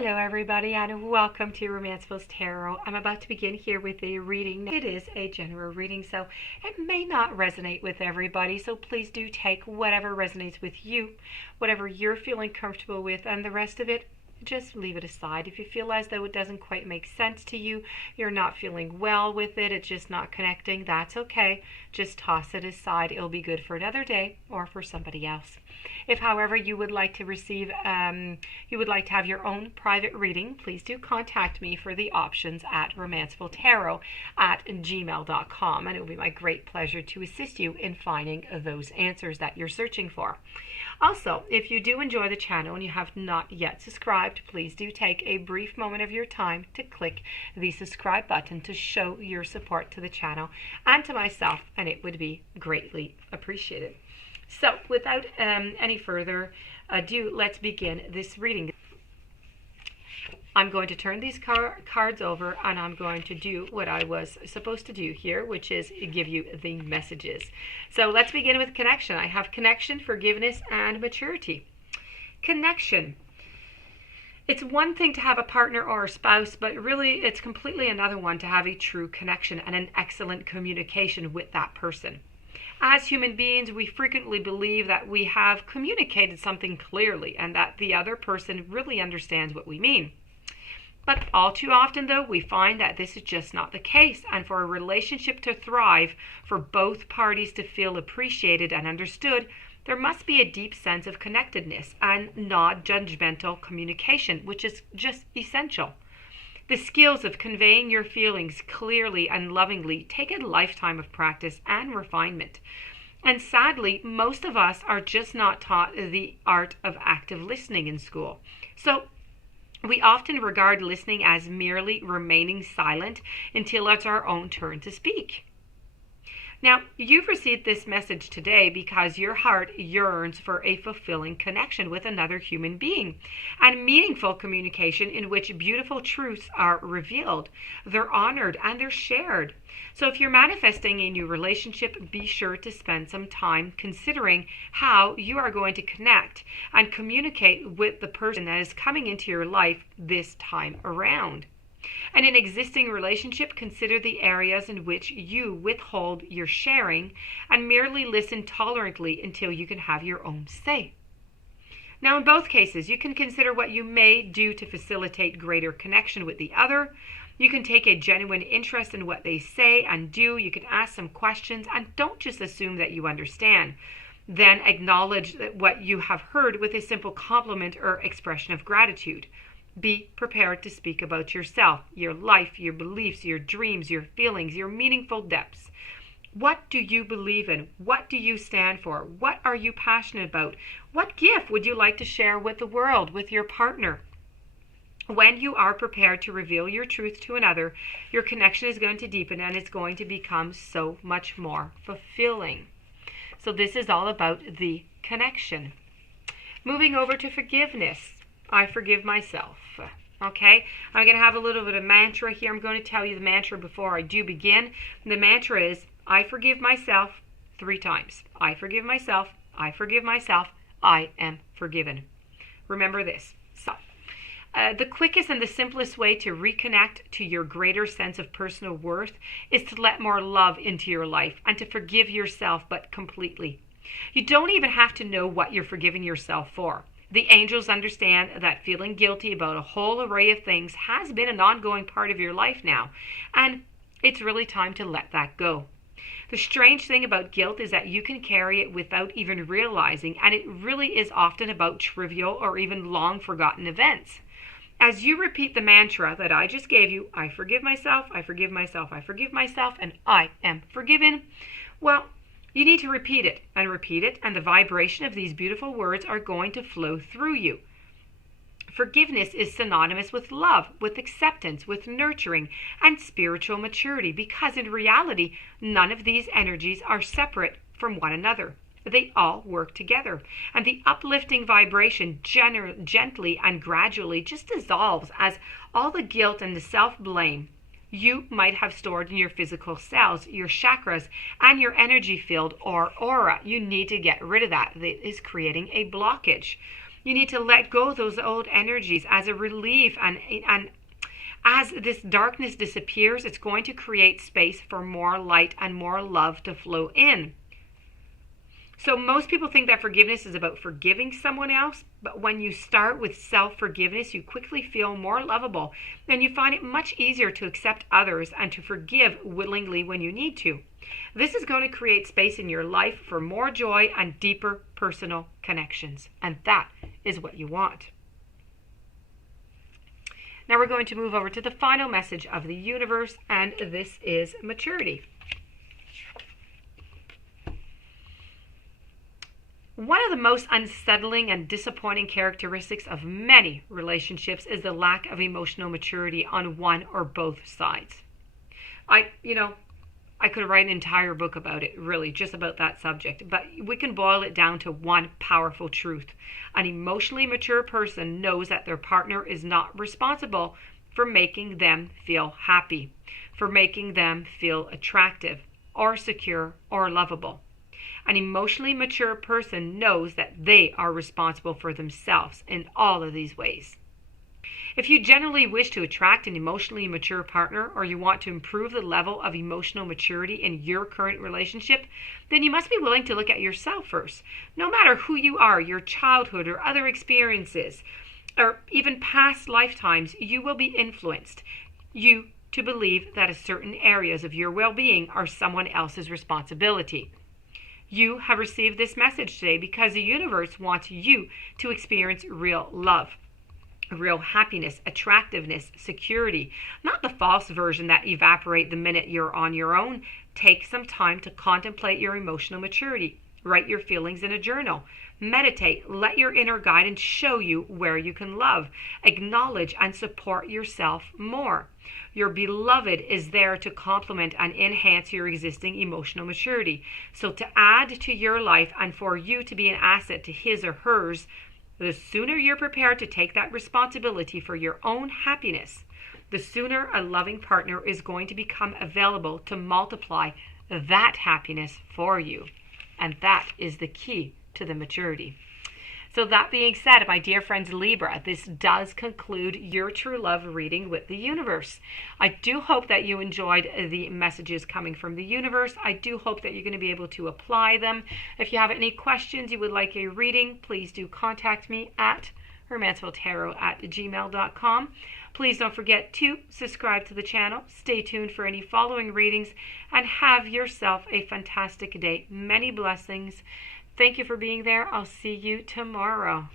Hello everybody and welcome to Romancefuls Tarot. I'm about to begin here with a reading. It is a general reading, so it may not resonate with everybody, so please do take whatever resonates with you, whatever you're feeling comfortable with, and the rest of it, just leave it aside. If you feel as though it doesn't quite make sense to you, you're not feeling well with it, it's just not connecting, that's okay. Just toss it aside. It'll be good for another day or for somebody else. If, however, you would like to receive, you would like to have your own private reading, please do contact me for the options at romancefultarot@gmail.com, and it will be my great pleasure to assist you in finding those answers that you're searching for. Also, if you do enjoy the channel and you have not yet subscribed, please do take a brief moment of your time to click the subscribe button to show your support to the channel and to myself, and it would be greatly appreciated. So, without any further ado, let's begin this reading. I'm going to turn these cards over and I'm going to do what I was supposed to do here, which is give you the messages. So let's begin with connection. I have connection, forgiveness, and maturity. Connection. It's one thing to have a partner or a spouse, but really it's completely another one to have a true connection and an excellent communication with that person. As human beings, we frequently believe that we have communicated something clearly and that the other person really understands what we mean. But all too often, though, we find that this is just not the case. And for a relationship to thrive, for both parties to feel appreciated and understood, there must be a deep sense of connectedness and non-judgmental communication, which is just essential. The skills of conveying your feelings clearly and lovingly take a lifetime of practice and refinement. And sadly, most of us are just not taught the art of active listening in school. So we often regard listening as merely remaining silent until it's our own turn to speak. Now, you've received this message today because your heart yearns for a fulfilling connection with another human being and meaningful communication in which beautiful truths are revealed, they're honored, and they're shared. So if you're manifesting a new relationship, be sure to spend some time considering how you are going to connect and communicate with the person that is coming into your life this time around. In an existing relationship, consider the areas in which you withhold your sharing and merely listen tolerantly until you can have your own say. Now, in both cases, you can consider what you may do to facilitate greater connection with the other. You can take a genuine interest in what they say and do. You can ask some questions and don't just assume that you understand. Then acknowledge what you have heard with a simple compliment or expression of gratitude. Be prepared to speak about yourself, your life, your beliefs, your dreams, your feelings, your meaningful depths. What do you believe in? What do you stand for? What are you passionate about? What gift would you like to share with the world, with your partner? When you are prepared to reveal your truth to another, your connection is going to deepen and it's going to become so much more fulfilling. So this is all about the connection. Moving over to forgiveness. I forgive myself. Okay, I'm going to have a little bit of mantra here. I'm going to tell you the mantra before I do begin. The mantra is, I forgive myself 3 times. I forgive myself. I forgive myself. I am forgiven. Remember this. So, the quickest and the simplest way to reconnect to your greater sense of personal worth is to let more love into your life and to forgive yourself, but completely. You don't even have to know what you're forgiving yourself for. The angels understand that feeling guilty about a whole array of things has been an ongoing part of your life now, and it's really time to let that go. The strange thing about guilt is that you can carry it without even realizing, and it really is often about trivial or even long forgotten events. As you repeat the mantra that I just gave you, I forgive myself, I forgive myself, I forgive myself, and I am forgiven, well, you need to repeat it, and the vibration of these beautiful words are going to flow through you. Forgiveness is synonymous with love, with acceptance, with nurturing, and spiritual maturity, because in reality, none of these energies are separate from one another. They all work together, and the uplifting vibration gently and gradually just dissolves as all the guilt and the self-blame you might have stored in your physical cells, your chakras, and your energy field or aura. You need to get rid of that. That is creating a blockage. You need to let go of those old energies as a relief, and as this darkness disappears, it's going to create space for more light and more love to flow in. So most people think that forgiveness is about forgiving someone else, but when you start with self-forgiveness, you quickly feel more lovable, and you find it much easier to accept others and to forgive willingly when you need to. This is going to create space in your life for more joy and deeper personal connections, and that is what you want. Now we're going to move over to the final message of the universe, and this is maturity. One of the most unsettling and disappointing characteristics of many relationships is the lack of emotional maturity on one or both sides. I could write an entire book about it, really, just about that subject, but we can boil it down to one powerful truth. An emotionally mature person knows that their partner is not responsible for making them feel happy, for making them feel attractive, or secure, or lovable. An emotionally mature person knows that they are responsible for themselves in all of these ways. If you generally wish to attract an emotionally mature partner, or you want to improve the level of emotional maturity in your current relationship, then you must be willing to look at yourself first. No matter who you are, your childhood or other experiences, or even past lifetimes, you will be influenced. You to believe that certain areas of your well-being are someone else's responsibility. You have received this message today because the universe wants you to experience real love, real happiness, attractiveness, security, not the false version that evaporate the minute you're on your own. Take some time to contemplate your emotional maturity. Write your feelings in a journal. Meditate. Let your inner guidance show you where you can love. Acknowledge and support yourself more. Your beloved is there to complement and enhance your existing emotional maturity. So to add to your life and for you to be an asset to his or hers, the sooner you're prepared to take that responsibility for your own happiness, the sooner a loving partner is going to become available to multiply that happiness for you. And that is the key to the maturity. So that being said, my dear friends Libra, this does conclude your true love reading with the universe. I do hope that you enjoyed the messages coming from the universe. I do hope that you're going to be able to apply them. If you have any questions, you would like a reading, please do contact me at romancefulltarot@gmail.com. Please don't forget to subscribe to the channel. Stay tuned for any following readings, and have yourself a fantastic day. Many blessings. Thank you for being there. I'll see you tomorrow.